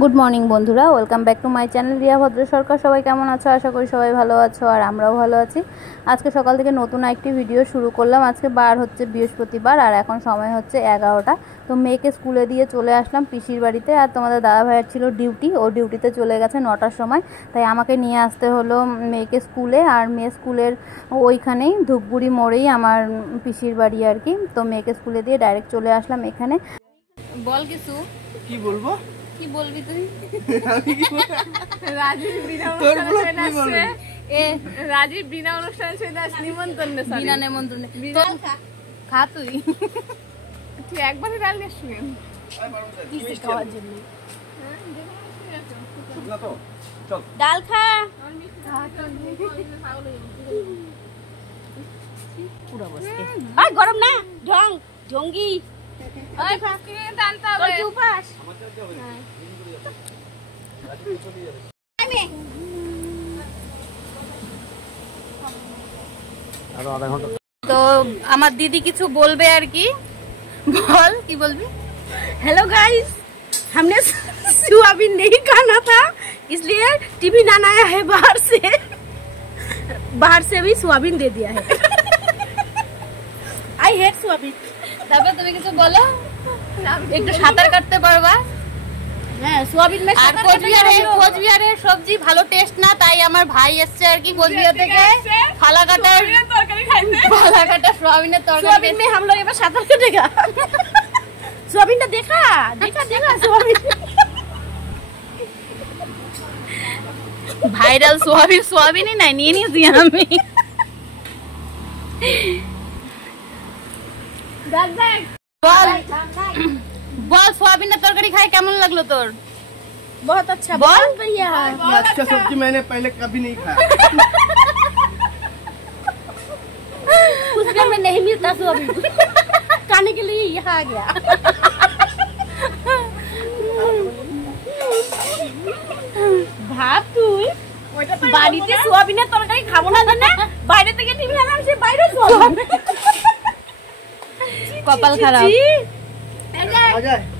Good morning বন্ধুরা, welcome back to my channel Riya ভদ্র সরকার। সবাই কেমন আছো? আশা করি সবাই ভালো আছো, আর আমরাও ভালো আছি। আজকে সকাল থেকে নতুন একটি ভিডিও শুরু করলাম। আজকে বার হচ্ছে বৃহস্পতিবার, আর এখন সময় হচ্ছে 11টা। তো মেয়েকে স্কুলে দিয়ে চলে আসলাম পিসির বাড়িতে। আর তোমাদের দাদা ভাইয়ের ছিল ডিউটি, ও ডিউটিতে চলে গেছে 9টার সময়, তাই আমাকে নিয়ে আসতে হলো মেয়েকে স্কুলে। আর মেয়ে স্কুলের ওইখানেই ধূপগুড়ি মোড়েই আমার পিসির বাড়ি আর কি। তো মেয়েকে স্কুলে দিয়ে ডাইরেক্ট চলে আসলাম এখানে। বল কিছু। কি বলবো? কি বলবি তুই? রাজীব বিনা অনুষ্ঠানে নিমন্ত্রণে বিনা নিমন্ত্রণে খা তুই। তুই একবারই ডাল নিয়ে শুনেন খাওয়ার জন্য। ডাল খা। পুরো বসে গরম না ঢং ঢঙ্গি। তো আমার দিদি কিছু বলবে আর কি। বল, কি বলবি? हेलो गाइस, हमने सोयाबीन नहीं खाना था, इसलिए टिफिन आया है बाहर से भी सोयाबीन दे दिया है। I hate soybean. তারপর তুমি কিছু বলো। একটু সাঁতার কাটতে পারবা? হ্যাঁ, সোয়াবিন মে আর কোচবিহারের সবজি ভালো টেস্ট না, তাই আমার ভাই এসছে আর কি কোচবিহার থেকে ফালাকাটা সোয়াবিনের তরকারি। सोयाबीन में हम लोग एक बार साঁতার কাটেगा। सोयाबीन টা देखा सोयाबीन ভাইরাল সোয়াবিনই নাই, নিয়ে নিয়েছি আমি। বল সোয়াবিনের তরকারি খাই কেমন লাগলো তোর? बहुत अच्छा। बोल भैया, अच्छा सब्जी मैंने पहले कभी नहीं खाया। उसका में नहीं मिलता सोयाबीन। खाने के लिए यहाँ आ गया। ভাব তুই বাড়িতে সোয়াবিনের তরকারি খাবো না জানে, বাইরে থেকে টিভি আনলাম, সে বাইরে সোয়াবিন। কপাল খারাপ।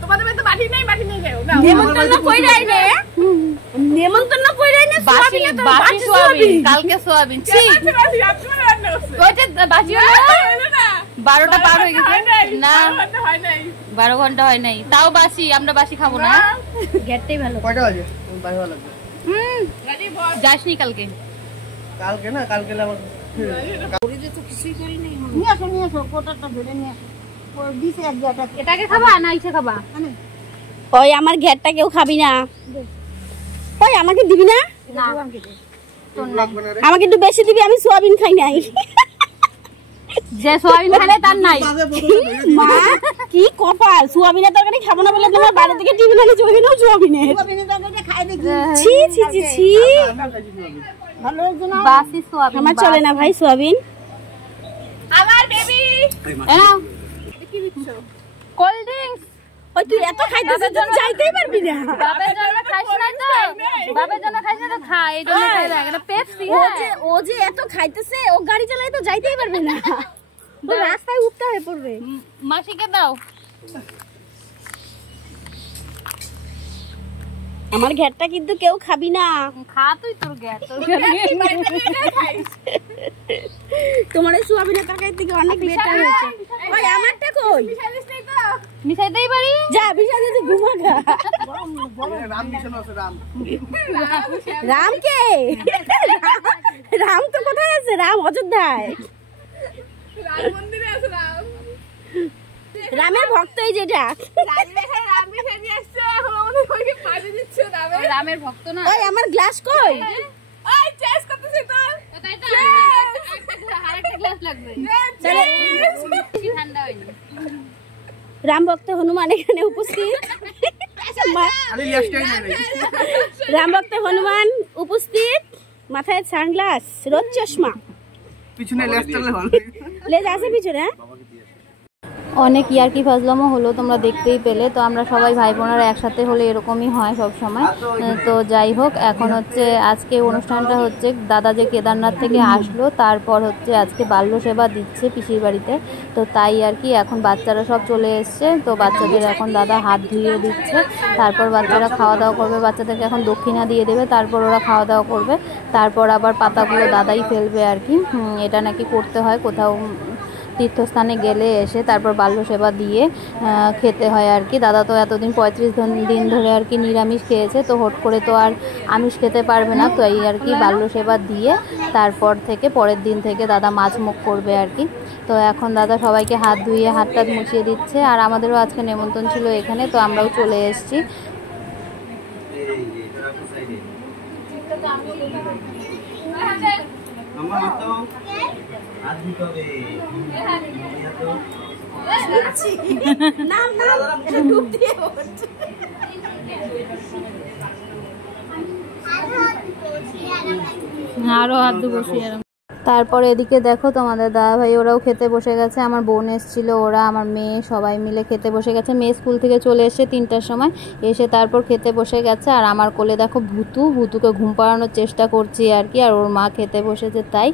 তোমাদের তো বাটি নেই যাও। নেমন্তন্ন কই রাই নে, নেমন্তন্ন কই রাই নে। বাসি সোয়াবিন, কালকে সোয়াবিন। ছি, কইতে বাসি হলো না। 12টা পার হয়ে গেছে না, 12 ঘন্টা হয় নাই, তাও বাসি। আমরা বাসি খাবো না। গেটটাই ভালো। কয়টা বাজে? ভালো লাগবে। যাসনি কালকে? কালকে না, কালকে আমার ওরিতে তো কিছুই করি নাই। নিয়ে আসো কোটাটা ধরে নিয়ে আসো। ওর দিছে এক গাটা। এটাকে খাবা না ইচ্ছে খাবা? ওই আমার ঘেরটা কেউ খাবি না। ওই আমাকে দিবি না? না, আমাকে একটু বেশি দিবি, আমি সোয়াবিন খাই নাই। যে সোয়াবিন খালে তার নাই। মা কি কপাল, সোয়াবিনের তরকারি খাবো না বলে তোমার বাইরে থেকে টিফিন আনি চলে গেল সোয়াবিনের। সোয়াবিনের তরকারিটা খাই দেখি। ছি ছি ছি ছি, ভালো না বাসি সোয়াবিন। আমার চলে না ভাই সোয়াবিন। আমার বেবি এনো কি দিচ্ছ? Cold drinks. ওই তুই এত খাইতেছিস, তুই যাইতেই পারবি না। বাবার জন্য খাইছ না তো? বাবার জন্য খাইছ না তো খা, এই জন্য খাই না। এটা পেপসি। ও যে এত খাইতেছে, ও গাড়ি চালায় তো যাইতেই পারবে না। ও রাস্তায় উঠতে হয়ে পড়বে। মাসিকে দাও। আমার ঘেরটা কিন্তু কেউ খাবি না। খা তুই তোর গ্যাস। তোমার এই সোয়াবিনের তরকারি থেকে অনেক বেটার হয়েছে। ওই আমারটা কই? মিশাইতেই পারি। যা বিশা দিতে ঘুমা খা। রাম মিশন আছে। রাম কে? রাম তো কোথায় আছে? রাম অযোধ্যায়। রাম মন্দিরে আছে রাম। রামের ভক্ত এই যেটা। রামের ভক্ত না। ওই আমার গ্লাস কই? ওই চেস করতেছিস তো? তাই তো আরেকটা গ্লাস লাগবে। ঠান্ডা হয়নি। রাম ভক্ত হনুমান এখানে উপস্থিত। রাম ভক্ত হনুমান উপস্থিত, মাথায় সানগ্লাস, রোদ চশমা, পিছনে লেজ টানলে ভালো। লেজ আছে পিছনে। অনেক ইয়ার্কি ফাজলামও হলো, তোমরা দেখতেই পেলে। তো আমরা সবাই ভাই বোনেরা একসাথে হলে এরকমই হয় সব সময়। তো যাই হোক, এখন হচ্ছে আজকে অনুষ্ঠানটা হচ্ছে দাদা যে কেদারনাথ থেকে আসলো, তারপর হচ্ছে আজকে বাল্য সেবা দিচ্ছে পিসির বাড়িতে। তো তাই আর কি, এখন বাচ্চারা সব চলে এসছে, তো বাচ্চাদের এখন দাদা হাত ধুয়ে দিচ্ছে, তারপর বাচ্চারা খাওয়া দাওয়া করবে। বাচ্চাদেরকে এখন দক্ষিণা দিয়ে দেবে, তারপর ওরা খাওয়া দাওয়া করবে, তারপর আবার পাতাগুলো দাদাই ফেলবে আর কি। এটা নাকি করতে হয় কোথাও তীর্থস্থানে গেলে এসে, তারপর বাল্য সেবা দিয়ে খেতে হয় আর কি। দাদা তো এতদিন 35 দিন ধরে আর কি নিরামিষ খেয়েছে, তো হট করে তো আর আমিষ খেতে পারবে না। তো এই আর কি বাল্য সেবা দিয়ে তারপর থেকে পরের দিন থেকে দাদা মাছ মুখ করবে আর কি। তো এখন দাদা সবাইকে হাত ধুয়ে হাত টাত মুছিয়ে দিচ্ছে। আর আমাদেরও আজকে নেমন্তন্ন ছিল এখানে, তো আমরাও চলে এসেছি। আরো হাত বসিয়ে। তারপরে এদিকে দেখো তোমাদের দাদা ভাই ওরাও খেতে বসে গেছে। আমার বোন এসেছিল, ওরা আমার মেয়ে সবাই মিলে খেতে বসে গেছে। মেয়ে স্কুল থেকে চলে এসে 3টার সময় এসে তারপর খেতে বসে গেছে। আর আমার কোলে দেখো ভুতুকে ঘুম পাড়ানোর চেষ্টা করছি আর কি, আর ওর মা খেতে বসেছে তাই।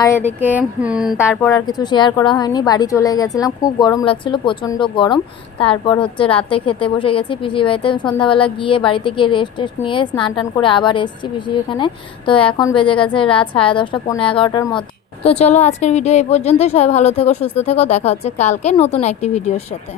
আর এদিকে তারপর আর কিছু শেয়ার করা হয়নি, বাড়ি চলে গেছিলাম, খুব গরম লাগছিল, প্রচণ্ড গরম। তারপর হচ্ছে রাতে খেতে বসে গেছি পিসির বাড়িতে। সন্ধ্যাবেলা গিয়ে বাড়িতে গিয়ে রেস্ট নিয়ে স্নান টান করে আবার এসেছি পিসির এখানে। তো এখন বেজে গেছে রাত 10:30, 11:45 মতো। তো চলো আজকের ভিডিও এই পর্যন্ত। সবাই ভালো থেকো, সুস্থ থেকো, দেখা হচ্ছে কালকে নতুন একটি ভিডিওর সাথে।